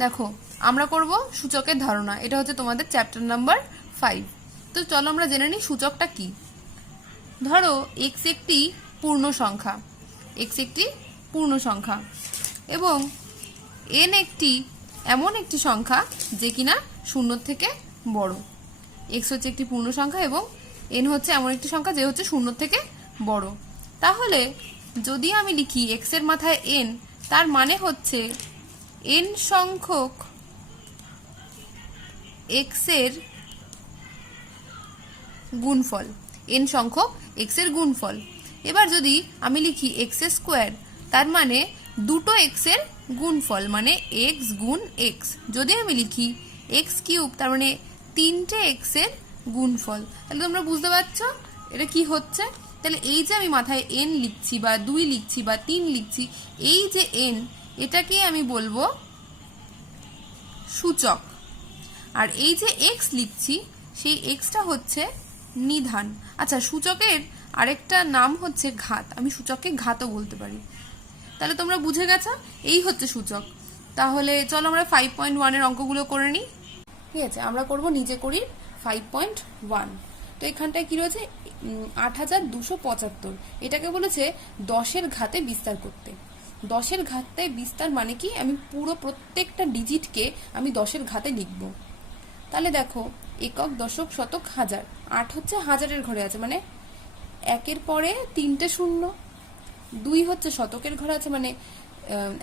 দেখো আমরা করব সূচকের ধারণা, এটা হচ্ছে তোমাদের চ্যাপ্টার নাম্বার 5। তো চলো আমরা জেনে নিই সূচকটা কি। ধরো এক্স একটি পূর্ণ সংখ্যা, এক্স একটি পূর্ণ সংখ্যা এবং এন একটি এমন একটি সংখ্যা যে কিনা শূন্যর থেকে বড়। এক্স হচ্ছে একটি পূর্ণ সংখ্যা এবং এন হচ্ছে এমন একটি সংখ্যা যে হচ্ছে শূন্যর থেকে বড়। তাহলে যদি আমি লিখি এক্স এর মাথায় এন, তার মানে হচ্ছে এন সংখ্যক এক্স এর গুণফল, এন সংখ্যক এক্স এর গুণফল। এবার যদি আমি লিখি এক্স স্কোয়ার, তার মানে দুটো এক্স এর গুণফল, মানে এক্স গুণ এক্স। যদি আমি লিখি এক্স কিউব, তার মানে তিনটে এক্স এর গুণফল। তাহলে তোমরা বুঝতে পারছো এটা কি হচ্ছে। তাহলে এই যে আমি মাথায় এন লিখছি বা 2 লিখছি বা 3 লিখছি, এই যে এন, এটাকে আমি বলবো সূচক। আর এই যে এক্স লিখছি, সেই এক্সটা হচ্ছে নিধান। আচ্ছা, সূচকের আরেকটা নাম হচ্ছে ঘাত, আমি সূচককে ঘাতও বলতে পারি। তাহলে তোমরা বুঝে গেছো এই হচ্ছে সূচক। তাহলে চলো আমরা 5.1 এর অঙ্কগুলো করে নিই। ঠিক আছে, আমরা করব নিজে করি 5.1। তো এখানটায় কি রয়েছে 8275, এটাকে বলেছে 10-এর ঘাতে বিস্তার করতে। 10-এর ঘাতে বিস্তার মানে কি, আমি পুরো প্রত্যেকটা ডিজিটকে আমি 10-এর ঘাতে লিখব। তাহলে দেখো একক, দশক, শতক, হাজার। 8 হচ্ছে হাজারের ঘরে আছে, মানে একের পরে 3টে শূন্য। 2 হচ্ছে শতকের ঘরে আছে, মানে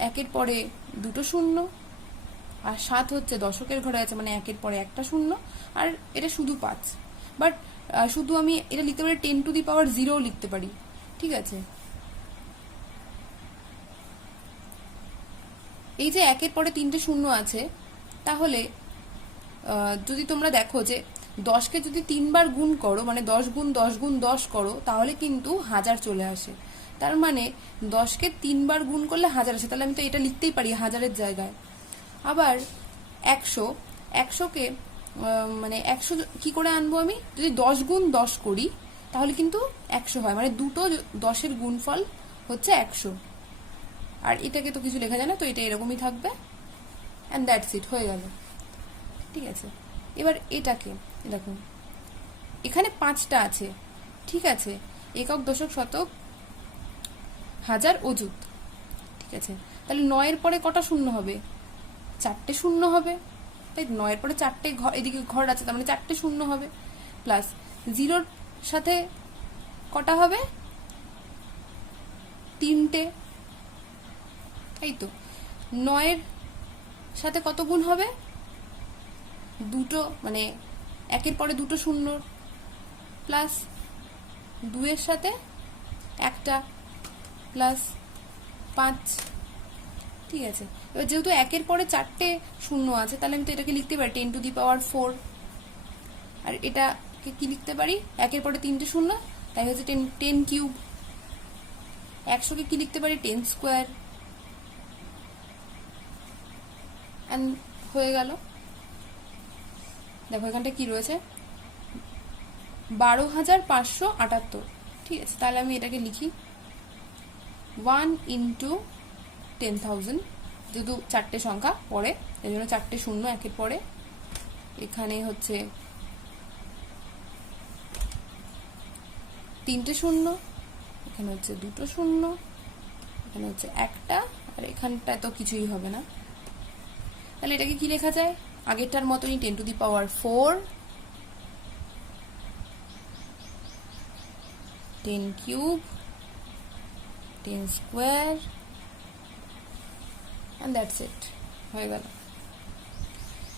একের পরে 2টো শূন্য। আর 7 হচ্ছে দশকের ঘরে আছে, মানে একের পরে 1টা শূন্য। আর এটা শুধু 5, বাট শুধু আমি এটা লিখতে পারি 10⁻0 লিখতে পারি। ঠিক আছে, এই যে একের পরে 3টে শূন্য আছে, তাহলে যদি তোমরা দেখো যে 10কে যদি 3 বার গুণ করো, মানে 10 গুণ 10 গুণ 10 করো, তাহলে কিন্তু 1000 চলে আসে। তার মানে 10কে 3 বার গুণ করলে 1000 আসে। তাহলে আমি তো এটা লিখতেই পারি হাজারের জায়গায়। আবার 100কে মানে 100 কি করে আনবো, আমি যদি 10 গুণ 10 করি তাহলে কিন্তু 100 হয়, মানে দুটো 10-এর গুণফল হচ্ছে 100। আর এটাকে তো কিছু লেখা যায় না, তো এটা এরকমই থাকবে। অ্যান্ড দ্যাটস ইট, হয়ে গেল। ঠিক আছে, এবার এটাকে দেখুন, এখানে 5টা আছে। ঠিক আছে, একক, দশক, শতক, হাজার, অযুত। ঠিক আছে, তাহলে 9-এর পরে কটা শূন্য হবে, 4টে শূন্য হবে। তাই 9-এর পরে 4টে ঘর, এদিকে ঘর আছে, তার মানে 4টে শূন্য হবে। প্লাস 0-র সাথে কটা হবে, 3টে। তাই তো 9-এর সাথে কত গুণ হবে, 2টো, মানে একের পরে 2টো শূন্য। প্লাস 2-এর সাথে 1টা, প্লাস 5। ঠিক আছে, এবার যেহেতু একের পরে 4টে শূন্য আছে, তাহলে আমি তো এটাকে লিখতে পারি 10⁻4। আর এটাকে কি লিখতে পারি, একের পরে 3টে শূন্য, তাই হচ্ছে 10 কিউব। 100কে কি লিখতে পারি, 10 স্কোয়ার। অ্যান্ড হয়ে গেল। দেখো এখানটা কি রয়েছে, 12,578। ঠিক আছে, তাহলে আমি এটাকে লিখি 1 × 10,000, যেহেতু 4টে সংখ্যা পরে, এই জন্য 4টে শূন্য একের পরে। এখানে হচ্ছে 3টে শূন্য, এখানে হচ্ছে 2টো শূন্য, এখানে হচ্ছে 1টা, আর এখানটায় তো কিছুই হবে না। তাহলে এটাকে কি লেখা যায়, আগেরটার মতনই 10⁻4, 10 cube, 10 square, and that's it, হয়ে গেল।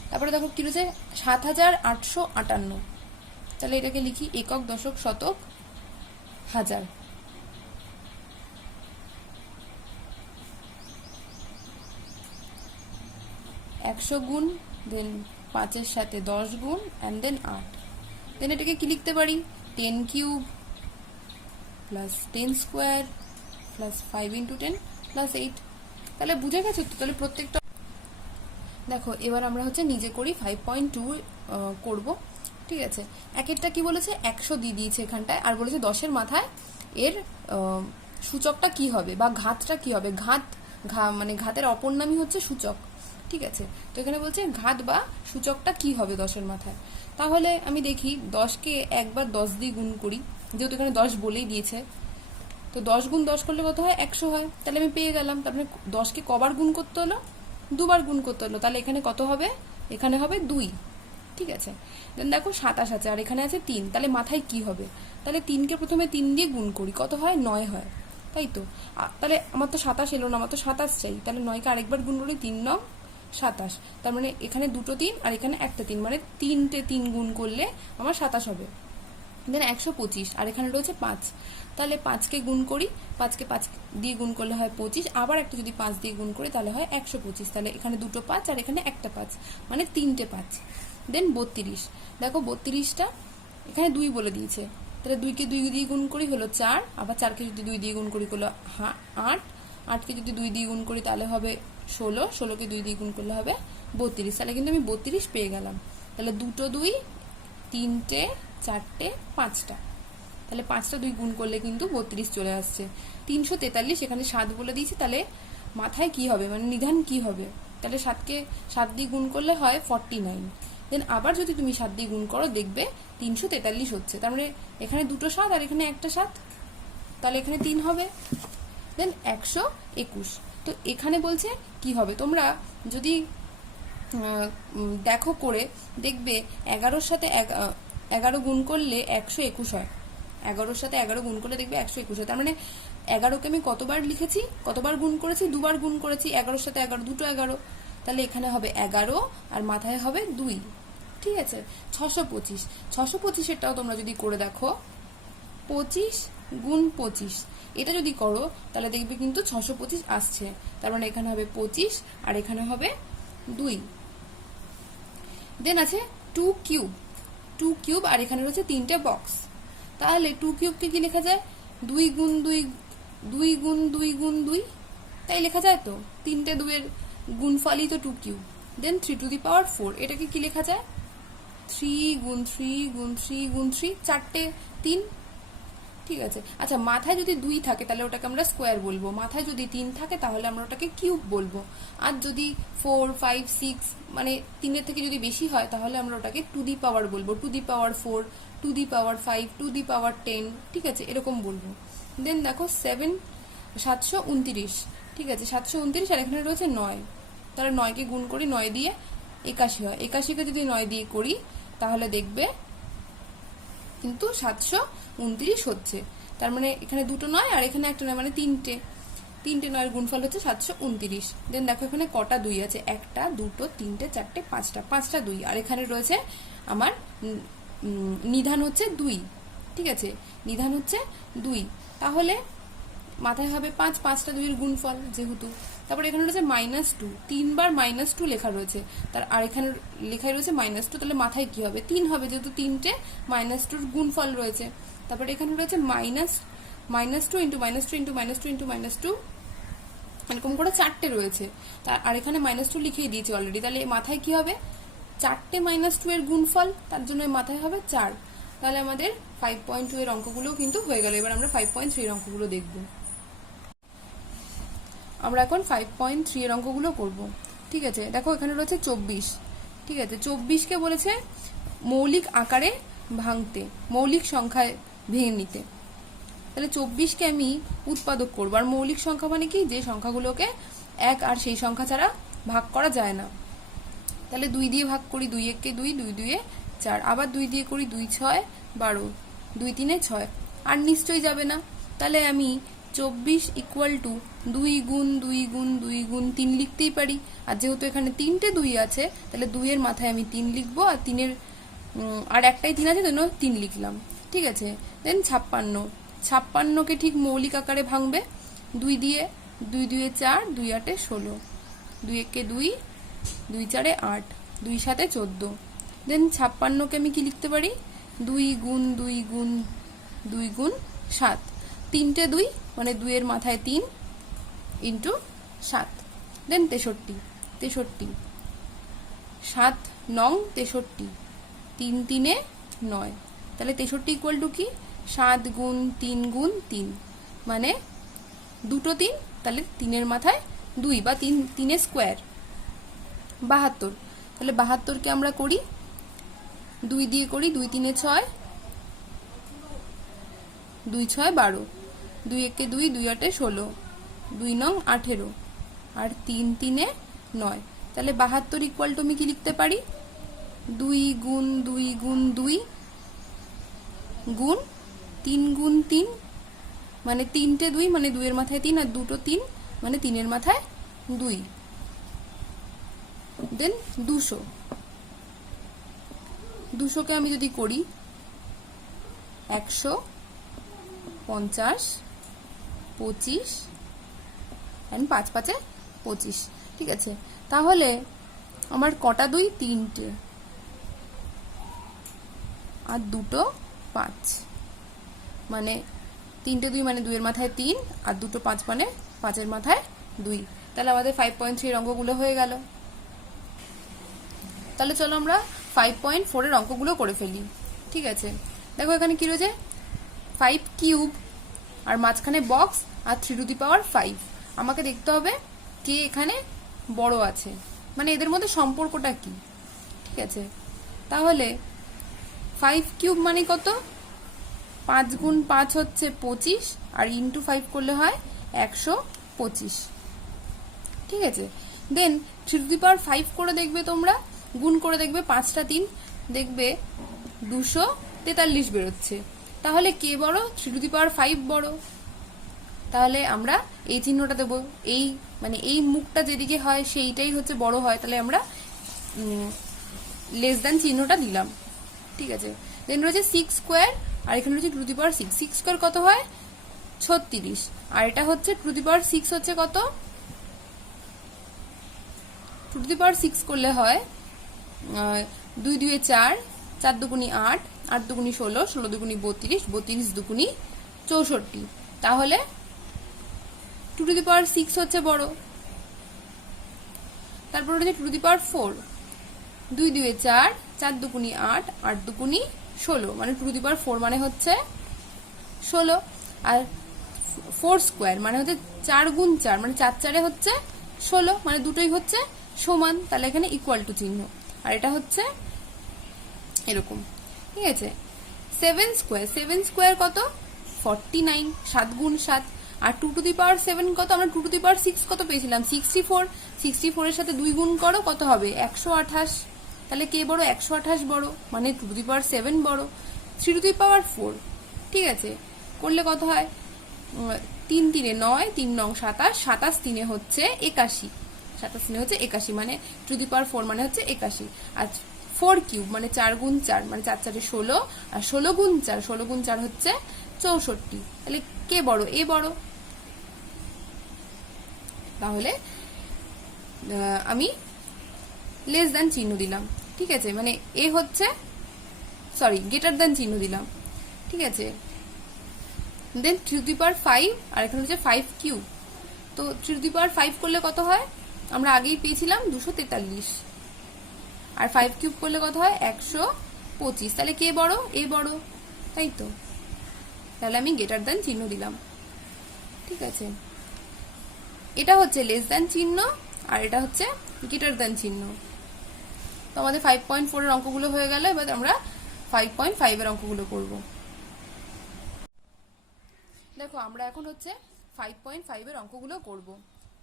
তারপরে দেখো কি রয়েছে 7,858। তাহলে এটাকে লিখি একক, দশক, শতক, হাজার। একশো গুণ, দেন 5-এর সাথে 10 গুণ, অ্যান্ড দেন 8। দেন এটাকে কি লিখতে পারি, 10 cube plus 10 square plus 5 × 10 plus 8। তাহলে বুঝে গেছো তো। তাহলে প্রত্যেকটা দেখো, এবার আমরা হচ্ছে নিজে করি 5.2 করব। ঠিক আছে, একেরটা কি বলেছে, 100 দিয়ে দিয়েছে এখানটায়, আর বলেছে 10-এর মাথায় এর সূচকটা কি হবে বা ঘাতটা কি হবে। ঘাত মানে ঘাতের অপর নামই হচ্ছে সূচক। ঠিক আছে। তো এখানে বলছে ঘাত বা সূচকটা কি হবে 10-এর মাথায়। তাহলে আমি দেখি 10কে একবার 10 দিয়ে গুণ করি, যেহেতু এখানে 10 বলেই দিয়েছে। তো 10 গুণ 10 করলে কত হয়? 100 হয়। তাহলে আমি পেয়ে গেলাম। তারপরে 10কে কবার গুণ করতে হলো? দুবার গুণ করতে হলো। তাহলে এখানে কত হবে? এখানে হবে 2। ঠিক আছে। দেন দেখো 27 আছে আর এখানে আছে 3। তাহলে মাথায় কি হবে? তাহলে 3কে প্রথমে 3 দিয়ে গুণ করি, কত হয়? 9 হয়, তাই তো। তাহলে আমার তো 27 এলো না, আমার তো 27 চাই। তাহলে 9কে আরেকবার গুণ করি, 3 9 27। তার মানে এখানে দুটো 3 আর এখানে একটা 3, মানে 3টে 3 গুণ করলে আমার 27 হবে। দেন 125 আর এখানে রয়েছে 5। তাহলে 5কে গুণ করি, 5কে 5 দিয়ে গুণ করলে হয় 25, আবার একটা যদি 5 দিয়ে গুণ করি তাহলে হয় 125। তাহলে এখানে দুটো 5 আর এখানে একটা 5, মানে 3টে 5। দেন 32। দেখো 32টা এখানে 2 বলে দিয়েছে, তাহলে 2কে 2 দিয়ে গুণ করি হলো 4, আবার 4কে যদি 2 দিয়ে গুণ করি হলো 8, 8কে যদি 2 দিয়ে গুণ করি তাহলে হবে 16, 16কে 2 দিয়ে গুণ করলে হবে 32। তাহলে কিন্তু আমি 32 পেয়ে গেলাম। তাহলে দুটো 2, 3টে 4টে 5টা, তাহলে 5টা 2 গুণ করলে কিন্তু 32 চলে আসছে। 343 এখানে 7 বলে দিয়েছি, তাহলে মাথায় কি হবে, মানে নিধান কি হবে? তাহলে 7কে 7 দিয়ে গুণ করলে হয় 49। দেন আবার যদি তুমি 7 দিয়ে গুণ করো দেখবে 343 হচ্ছে। তার মানে এখানে দুটো 7 আর এখানে একটা 7, তাহলে এখানে 3 হবে। দেন 121। তো এখানে বলছে কি হবে, তোমরা যদি দেখো করে দেখবে 11-র সাথে 11 গুণ করলে 121 হয়। 11-র সাথে 11 গুণ করলে দেখবে 121 হয়। তার মানে 11কে আমি কতবার লিখেছি, কতবার গুণ করেছি? দুবার গুণ করেছি। 11-র সাথে 11 দুটো 11, তাহলে এখানে হবে 11 আর মাথায় হবে 2। ঠিক আছে। 625, 625এরটাও তোমরা যদি করে দেখো, 25 গুণ 25, এটা যদি করো তাহলে দেখবে কিন্তু 625 আসছে। তার মানে এখানে হবে 25 আর এখানে হবে 2। দেন আছে 2 কিউব, 2 কিউব আর এখানে রয়েছে 3টে বক্স। তাহলে 2 কিউবকে কি লেখা যায়? 2 গুণ 2, 2 গুণ 2 গুণ 2, তাই লেখা যায় তো। 3টে 2 এর গুণফলই তো 2 cube. Then 3 two the power 4, এটাকে কি লেখা যায়? 3 গুণ 3 গুণ 3 গুণ 3, 4টে 3। ঠিক আছে। আচ্ছা, মাথায় যদি 2 থাকে তাহলে ওটাকে আমরা স্কোয়ার বলবো, মাথায় যদি 3 থাকে তাহলে আমরা ওটাকে কিউব বলবো, আর যদি 4 5 6 মানে 3-এর থেকে যদি বেশি হয় তাহলে আমরা ওটাকে টু দি পাওয়ার বলবো, to the power 4, to the power 5, to the power 10। ঠিক আছে, এরকম বলবো। দেন দেখো 729। ঠিক আছে, 729 আর এখানে রয়েছে 9। তাহলে 9কে গুণ করি, 9 দিয়ে 81 হয়। 81কে যদি 9 দিয়ে করি তাহলে দেখবে কিন্তু 729 হচ্ছে। তার মানে এখানে দুটো 9 আর এখানে একটা 9, মানে 3টে 9-এর গুণফল হচ্ছে 729। দেন দেখো এখানে কটা 2 আছে? 1টা 2টো 3টে 4টে 5টা 2, আর এখানে রয়েছে আমার নিধান হচ্ছে 2। ঠিক আছে, নিধান হচ্ছে 2। তাহলে মাথায় হবে 5, 5টা 2 এর গুণফল যেহেতু। তারপর এখানে রয়েছে -2, 3বার -2 লেখা রয়েছে, তার আর এখানে লেখাই রয়েছে -2, তাহলে মাথায় কি হবে? 3 হবে, যেহেতু 3টে -2 গুণফল রয়েছে। তারপর এখানে রয়েছে -2 ইন্টু -2 ইন্টু -2 ইন্টু -2, এরকম করে 4টে রয়েছে। আর এখানে -2 লিখিয়ে দিয়েছি অলরেডি, তাহলে মাথায় কি হবে? 4টে -2 এর গুণফল, তার জন্য মাথায় হবে 4। তাহলে আমাদের 5.2 এর অঙ্কগুলো কিন্তু হয়ে গেল। এবার আমরা 5.3 এর অঙ্কগুলো দেখব। আমরা এখন 5.3 এর অঙ্কগুলো করব। ঠিক আছে, দেখো এখানে রয়েছে 24। ঠিক আছে, 24কে বলেছে মৌলিক আকারে ভাঙতে, মৌলিক সংখ্যায় ভেঙে নিতে। তাহলে 24কে আমি উৎপাদক করবো। আর মৌলিক সংখ্যা মানে কি? যে সংখ্যাগুলোকে 1 আর সেই সংখ্যা ছাড়া ভাগ করা যায় না। তাহলে 2 দিয়ে ভাগ করি, 2 1 কে 2, 2 2 এ 4, আবার 2 দিয়ে করি, 2 6 12, 2 3 এ 6, আর নিশ্চয়ই যাবে না। তাহলে আমি 24 ইকুয়াল টু 2 গুণ 2 গুণ 2 গুণ 3 লিখতেই পারি। আর যেহেতু এখানে 3টে 2 আছে তাহলে 2 এর মাথায় আমি 3 লিখবো, আর 3-এর আর একটাই 3 আছে, জন্য 3 লিখলাম। ঠিক আছে। দেন 56, 56কে ঠিক মৌলিক আকারে ভাঙবে। 2 দিয়ে 2 2 এ 4, 2 8 এ 16, 2 1 কে 2, 2 4 এ 8, 2 7 এ 14। দেন 56কে আমি কি লিখতে পারি? 2 গুণ 2 গুণ 2 গুণ 7, 3টে 2 মানে 2 এর মাথায় 3 ইন্টু 7। দেন 63, 63 7 9 63, 3 3 এ 9। তাহলে 63 ইকুয়াল টু কি? 7 গুণ 3 গুণ 3, মানে দুটো 3, তাহলে 3-এর মাথায় 2 বা 3 3 এর স্কোয়ার। 72। তাহলে 72কে আমরা করি 2 দিয়ে করি, 2 3 6, 2 6 12, 2 1 2, 2 8 16, 2 9 18 আর 3 3 9। তাহলে 72 ইকুয়াল টু আমি কি লিখতে পারি, 2 গুণ 2 গুণ 2 গুণ 3 গুণ 3, মানে 3টে 2 মানে 2 এর মাথায় 3 আর 2টো 3 মানে 3 এর মাথায় 2, দেন 200। 200কে আমি যদি করি 100 50 25 এন্ড 5 5 25, ঠিক আছে। তাহলে আমার কটা 2, 3টে আর 2টো 5, মানে 3টে 2 মানে 2 এর মাথায় 3 আর 2টো 5 মানে 5 এর মাথায় 2। তাহলে আমাদের 5.3 এর অঙ্কগুলো হয়ে গেল। তাহলে চলো আমরা 5.4 এর অঙ্কগুলো করে ফেলি, ঠিক আছে। দেখো এখানে কি রয়েছে, 5 কিউব আর মাঝখানে box R 3 two the power 5। আমাকে দেখতে হবে কে এখানে বড় আছে, মানে এদের মধ্যে সম্পর্কটা কি, ঠিক আছে। তাহলে 5 কিউব মানে কত, 5 গুণ 5 হচ্ছে 25 আর ইন্টু 5 করলে হয় 125, ঠিক আছে। দেন 3 টু দি পাওয়ার 5 করে দেখবে তোমরা, গুণ করে দেখবে 5টা 3, দেখবে 243 বেরোচ্ছে। তাহলে কে বড়, 3 টু দি পাওয়ার 5 বড়। তাহলে আমরা এই চিহ্নটা দেবো, এই মানে এই মুখটা যেদিকে হয় সেইটাই হচ্ছে বড় হয়, তাহলে আমরা লেস দ্যান চিহ্নটা দিলাম, ঠিক আছে। দেন রয়েছে 6 স্কোয়ার আর এখানে রয়েছে 2 টু দি পাওয়ার 6। 6 স্কোয়ার কত হয় 36 আর এটা হচ্ছে 2 টু দি পাওয়ার 6 হচ্ছে কত, 2 টু দি পাওয়ার 6 করলে হয় 2 2 4, 4 দুগুনি 8, 8 দুগুনি 16, 16 দুগুনি 32, 32 দুগুনি 64। তাহলে 2 টু দি পাওয়ার 6 হচ্ছে বড়। তারপর হচ্ছে 2 টু দি পাওয়ার 4, 2 2 4, 4 দুগুনি 8, 8 দুগুনি 16, মানে 2 টু দি পাওয়ার 4 মানে হচ্ছে 16। আর 4 স্কোয়ার মানে হচ্ছে 4 গুণ 4 মানে 4 4 হচ্ছে 16, মানে দুটোই হচ্ছে সমান, তাহলে এখানে ইকুয়াল টু চিহ্ন। আর এটা হচ্ছে এরকম, ঠিক আছে। 7 স্কোয়ার, 7 স্কোয়ার কত 49, 7 গুণ 7। আর 2 টু দি পাওয়ার 7 কত, আমরা 2 টু দি পাওয়ার 6 কত পেয়েছিলাম 64, 64 এর সাথে 2 গুণ করো কত হবে 128। তাহলে কে বড়, 128 বড়, মানে 2 টু দি পাওয়ার 7 বড়। 3 টু দি পাওয়ার 4, ঠিক আছে, করলে কত হয় 3 3 9, 3 9 27, 27 3 হচ্ছে 81, 27 3 হচ্ছে 81, মানে 2 টু দি পাওয়ার 4 মানে হচ্ছে 81। আর 4 কিউব মানে 4 গুণ 4 মানে 4 4 16, আর 16 গুণ 4, 16 গুণ 4 হচ্ছে 64। তাহলে কে বড়, এ বড়। তাহলে আমি লেস দ্যান চিহ্ন দিলাম, ঠিক আছে, মানে এ হচ্ছে সরি গ্রেটার দ্যান চিহ্ন দিলাম, ঠিক আছে। দেন 3 টু দি পাওয়ার 5 আর এখানে হচ্ছে 5 কিউব, তো 3 টু দি পাওয়ার 5 করলে কত হয়, আমরা আগেই পেয়েছিলাম 243, আর 5 কিউব করলে কত হয় 125। তাহলে কে বড়, এ বড়, তাই তো। তাহলে আমি গ্রেটার দ্যান চিহ্ন দিলাম, ঠিক আছে। এটা হচ্ছে লেস দ্যান চিহ্ন আর এটা হচ্ছে গ্রেটার দ্যান চিহ্ন। তো আমাদের 5.4 এর অঙ্কগুলো হয়ে গেল। এবার আমরা 5.5 এর অঙ্কগুলো করব। দেখো আমরা এখন হচ্ছে 5.5 এর অঙ্কগুলো করব,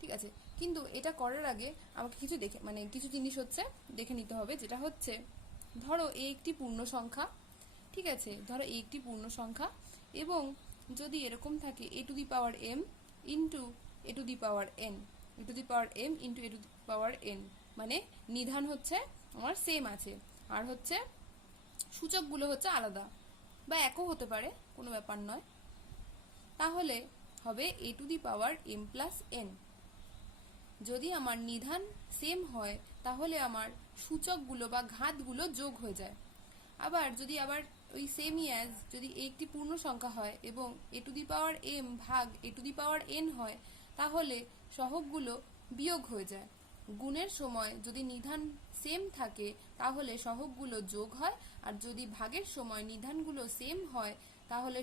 ঠিক আছে। কিন্তু এটা করার আগে আমাকে কিছু দেখে মানে কিছু জিনিস হচ্ছে দেখে নিতে হবে, যেটা হচ্ছে ধরো এ একটি পূর্ণ সংখ্যা, ঠিক আছে, ধরো এ একটি পূর্ণ সংখ্যা এবং যদি এরকম থাকে a to the power m into a to the power n, a to the power m into a to the power n, মানে নিধান হচ্ছে আমার সেম আছে আর হচ্ছে সূচকগুলো হচ্ছে আলাদা বা একও হতে পারে, কোনো ব্যাপার নয়। তাহলে হবে a to the power m plus n। যদি আমার নিধান সেম হয় তাহলে আমার সূচকগুলো বা ঘাতগুলো যোগ হয়ে যায়। আবার যদি আবার ওই সেমই অ্যাজ যদি একটি পূর্ণ সংখ্যা হয় এবং a to the power m ভাগ a to the power n হয় তাহলে সহগগুলো বিয়োগ হয়ে যায়। গুণের সময় যদি নিধান সেম থাকে তাহলে সহগগুলো যোগ হয়, আর যদি ভাগের সময় নিধানগুলো সেম হয় তাহলে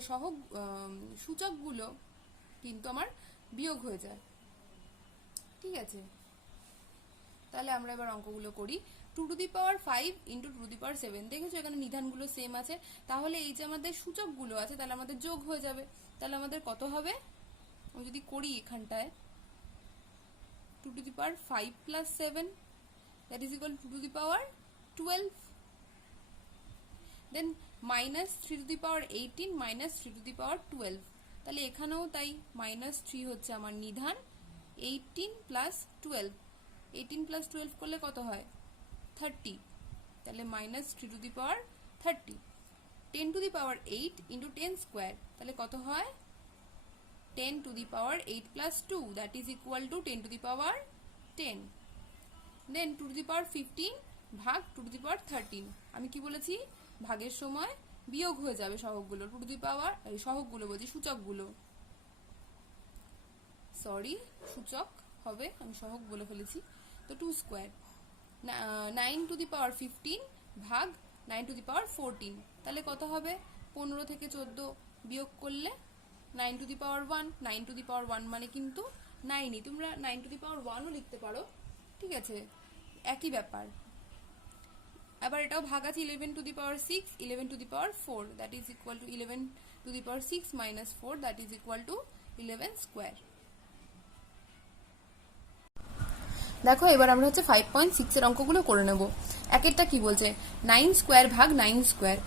সূচকগুলো কিন্তু আমার বিয়োগ হয়ে যায়, ঠিক আছে। তাহলে আমরা এবার অঙ্কগুলো করি। 2^5 ইন্টু 2^7, দেখেছো এখানে নিধানগুলো সেম আছে, তাহলে এই যে আমাদের সূচকগুলো আছে তাহলে আমাদের যোগ হয়ে যাবে। তাহলে আমাদের কত হবে, আমি যদি করি এখানটায় 2^5 plus 7, that is equal to 2^12, then minus 3^18 minus 3^12, তাহলে এখানেও তাই, -3 হচ্ছে আমার নিধান, 18 plus 12, 18 plus 12 করলে কত হয় 30, তাহলে -3^30, 10^8 into 10 square, তাহলে কত হয় 10^8 plus 2, that is equal to 10^10, then 2^15 ভাগ 2^13, আমি কি বলেছি ভাগের সময় বিয়োগ হয়ে যাবে সহগগুলো, সহগগুলো বলছি সূচকগুলো, সরি সূচক হবে, আমি সহগ বলে ফেলেছি, তো 2 স্কোয়ার, 9^15 ভাগ 9^14, তাহলে কত হবে 15 থেকে 14 বিয়োগ করলে 9^1, 9^1 মানে কিন্তু 9ই, তোমরা 9^1ও লিখতে পারো, ঠিক আছে একই ব্যাপার। আবার এটাও ভাগ আছে 11^6, 11^4, that is equal to 11^6 minus 4, that is equal to 11 square. দেখো এবার আমরা হচ্ছে 5.6 এর অঙ্কগুলো করে নেব। একেরটা কি বলছে, 9 স্কোয়ার ভাগ 9 স্কোয়ার,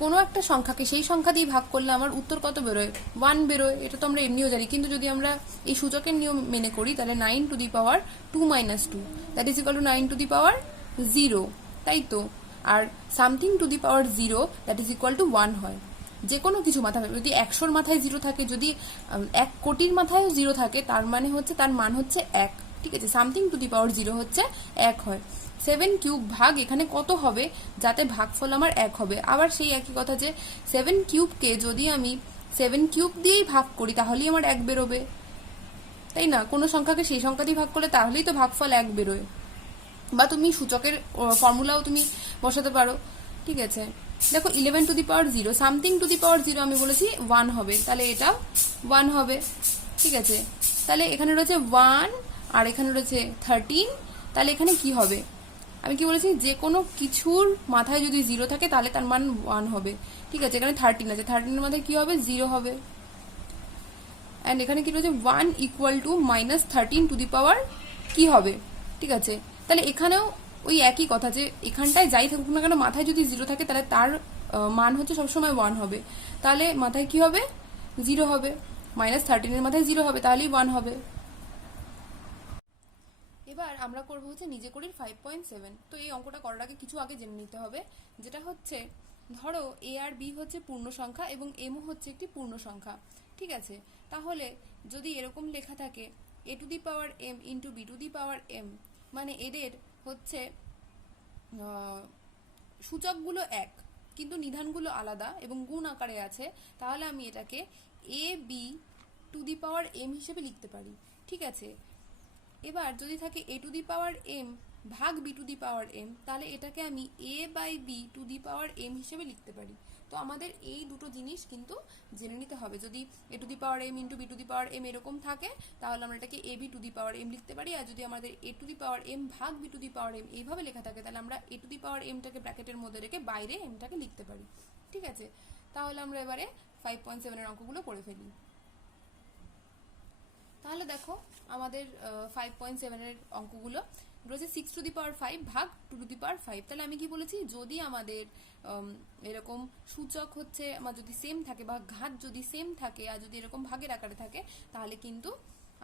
কোনো একটা সংখ্যাকে সেই সংখ্যা দিয়ে ভাগ করলে আমার উত্তর কত বেরোয় 1 বেরোয়, এটা তো আমরা এমনিও জানি, কিন্তু যদি আমরা এই সূচকের নিয়ম মেনে করি তাহলে 9^2 minus 2, that is equal to 9^0, তাই তো, আর something to the power 0, that is equal to 1 হয়। যে কোনো কিছু মাথায়, যদি 100-র মাথায় 0 থাকে, যদি 1 কোটির মাথায় 0 থাকে, তার মানে হচ্ছে তার মান হচ্ছে 1, ঠিক আছে, সামথিং টু দি পাওয়ার 0 হচ্ছে 1 হয়। 7 কিউব ভাগ এখানে কত হবে যাতে ভাগফল আমার 1 হবে, আবার সেই একই কথা যে 7 কিউবকে যদি আমি 7 কিউব দিয়েই ভাগ করি তাহলেই আমার 1 বেরোবে, তাই না, কোনো সংখ্যাকে সেই সংখ্যা দিয়ে ভাগ করলে তাহলেই তো ভাগফল 1 বেরোয়, বা তুমি সূচকের ফর্মুলাও তুমি বসাতে পারো, ঠিক আছে। দেখো 11^0, সামথিং টু দি পাওয়ার 0 আমি বলেছি 1 হবে, তাহলে এটা 1 হবে, ঠিক আছে। তাহলে এখানে রয়েছে 1 আর এখানে রয়েছে 13, তাহলে এখানে কি হবে, আমি কি বলেছি যে কোনো কিছুর মাথায় যদি 0 থাকে তাহলে তার মান 1 হবে, ঠিক আছে। এখানে 13 আছে, 13 এর মাথায় কি হবে 0 হবে, এন্ড এখানে কি রয়েছে 1 ইকুয়াল টু -13 টু দি পাওয়ার কি হবে, ঠিক আছে। তাহলে এখানেও ওই একই কথা যে এখানটায় যাই থাকুক না কেন মাথায় যদি 0 থাকে তাহলে তার মান হচ্ছে সবসময় 1 হবে, তাহলে মাথায় কি হবে 0 হবে, -13 এর মাথায় 0 হবে, তাহলেই 1 হবে। এবার আমরা করবো হচ্ছে নিজে করির 5.7। তো এই অঙ্কটা করার আগে কিছু আগে জেনে নিতে হবে, যেটা হচ্ছে ধরো এ আর বি হচ্ছে পূর্ণ সংখ্যা এবং এমও হচ্ছে একটি পূর্ণ সংখ্যা, ঠিক আছে। তাহলে যদি এরকম লেখা থাকে a to the power m into B to the power m, মানে এদের হচ্ছে সূচকগুলো এক কিন্তু নিধানগুলো আলাদা এবং গুণ আকারে আছে, তাহলে আমি এটাকে A B to the power m হিসেবে লিখতে পারি, ঠিক আছে। এবার যদি থাকে a to the power m ভাগ b to the power m, তাহলে এটাকে আমি a by B to the power m হিসেবে লিখতে পারি। তো আমাদের এই দুটো জিনিস কিন্তু জেনে নিতে হবে, যদি a to the power m into b to the power m এরকম থাকে তাহলে আমরা এটাকে a b to the power m লিখতে পারি, আর যদি আমাদের a to the power m ভাগ b to the power m এইভাবে লেখা থাকে তাহলে আমরা a to the power m টাকে ব্র্যাকেটের মধ্যে রেখে বাইরে m টাকে লিখতে পারি, ঠিক আছে। তাহলে আমরা এবারে 5.7 এর অঙ্কগুলো করে ফেলি। তাহলে দেখো আমাদের 5.7 এর অঙ্কগুলো রয়েছে 6 টু দি পাওয়ার 5 ভাগ 2 টু দি পাওয়ার 5। তাহলে আমি কি বলেছি, যদি আমাদের এরকম সূচক হচ্ছে আমার যদি সেম থাকে বা ঘাত যদি সেম থাকে আর যদি এরকম ভাগের আকারে থাকে তাহলে কিন্তু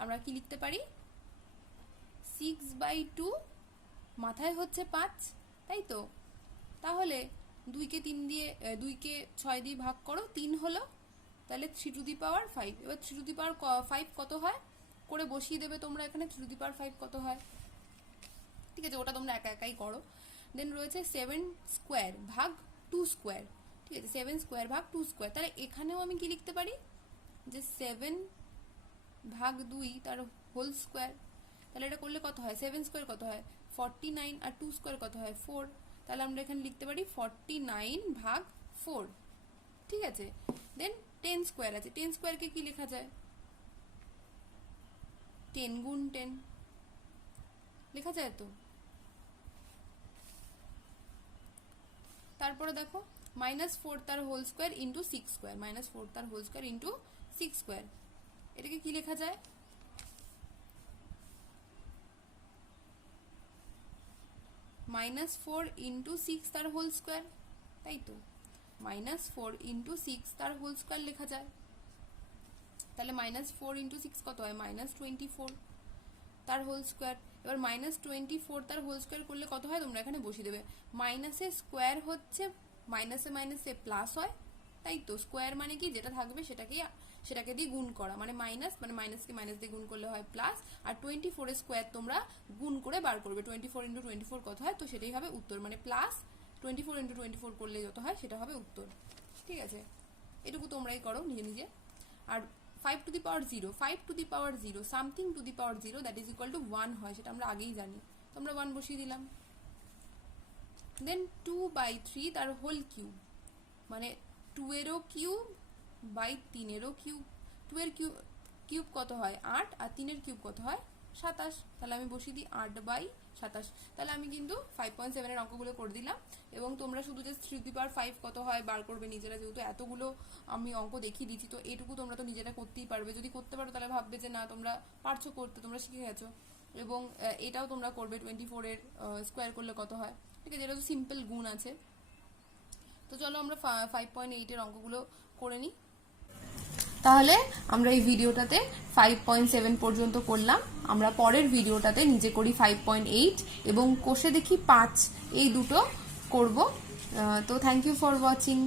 আমরা কি লিখতে পারি 6/2 মাথায় হচ্ছে 5, তাই তো। তাহলে 2কে 6 দিয়ে ভাগ করো, 3 হলো, তাহলে 3 টু দি পাওয়ার 5। এবার 3 টু দি পাওয়ার 5 কত হয় করে বসিয়ে দেবে তোমরা এখানে 3 টু দি পাওয়ার 5 কত হয়, ঠিক আছে, ওটা তোমরা একা একাই করো। দেন রয়েছে 7 স্কোয়ার ভাগ 2 স্কোয়ার, ঠিক আছে, 7 স্কোয়ার ভাগ 2 স্কোয়ার, তাহলে এখানেও আমি কি লিখতে পারি যে 7 ভাগ 2 তার হোল স্কোয়ার, তাহলে এটা করলে কত হয় 7 স্কোয়ার কত হয় 49, আর 2 স্কোয়ার কত হয় 4, তাহলে আমরা এখানে লিখতে পারি 49 ভাগ 4, ঠিক আছে। দেন 10 স্কোয়ার আছে, 10 স্কোয়ারকে কি লেখা যায় 10 গুণ 10 লেখা যায় তো, তারপরে দেখো -4 তার হোল স্কোয়ার ইন্টু 6 স্কোয়ার, -4 তার হোল স্কোয়ার ইন্টু 6 স্কোয়ার, এটাকে কি লেখা যায়? -4 ইন্টু 6 তার হোল স্কোয়ার, তাই তো, -4 ইন্টু 6 তার হোল স্কোয়ার লেখা যায়। তাহলে -4 ইন্টু 6 কত হয়? -24 তার হোল স্কোয়ার। এবার -24 তার হোল স্কোয়ার করলে কত হয় তোমরা এখানে বসিয়ে দেবে। মাইনাসের স্কোয়ার হচ্ছে মাইনাসে মাইনাসে প্লাস হয়, তাই তো। স্কোয়ার মানে কি, যেটা থাকবে সেটাকে দিয়ে গুণ করা, মানে মাইনাসকে মাইনাস দিয়ে গুণ করলে হয় প্লাস। আর 24 এর স্কোয়ার তোমরা গুণ করে বার করবে, 24 ইন্টু 24 কত হয়, তো সেটাই হবে উত্তর, মানে প্লাস 24 ইন্টু 24 করলে যত হয় সেটা হবে উত্তর। ঠিক আছে, এটুকু তোমরাই করো নিজে নিজে। আর 5 to the power 0, 5 to the power 0, something to the power 0 that is equal to 1 হয়, সেটা আমরা আগেই জানি, তো আমরা 1 বসিয়ে দিলাম। দেন 2/3 তার হোল কিউব, মানে 2 এরও কিউব বাই 3 এরও কিউব। 2 এর কিউব কত হয়? 8, আর 3 এর কিউব কত হয়? 27। তাহলে আমি বসিয়ে দিই 8/27। তাহলে আমি কিন্তু 5.7 এর অঙ্কগুলো করে দিলাম, এবং তোমরা শুধু যে 3 টু দি পাওয়ার 5 কত হয় বার করবে নিজেরা, যেহেতু এতগুলো আমি অঙ্ক দেখিয়ে দিচ্ছি, তো এটুকু তোমরা তো নিজেরা করতেই পারবে। যদি করতে পারো তাহলে ভাববে যে না তোমরা পারছো করতে, তোমরা শিখে গেছো। এবং এটাও তোমরা করবে, 24 এর স্কোয়ার করলে কত হয়, ঠিক আছে, এটা তো সিম্পল গুণ আছে। তো চলো আমরা 5.8 এর অঙ্কগুলো করে নিই। তাহলে আমরা এই ভিডিওটাতে 5.7 পর্যন্ত করলাম, আমরা পরের ভিডিওটাতে নিজে করি 5.8 এবং কষে দেখি 5, এই দুটো করব। তো থ্যাংক ইউ ফর ওয়াচিং।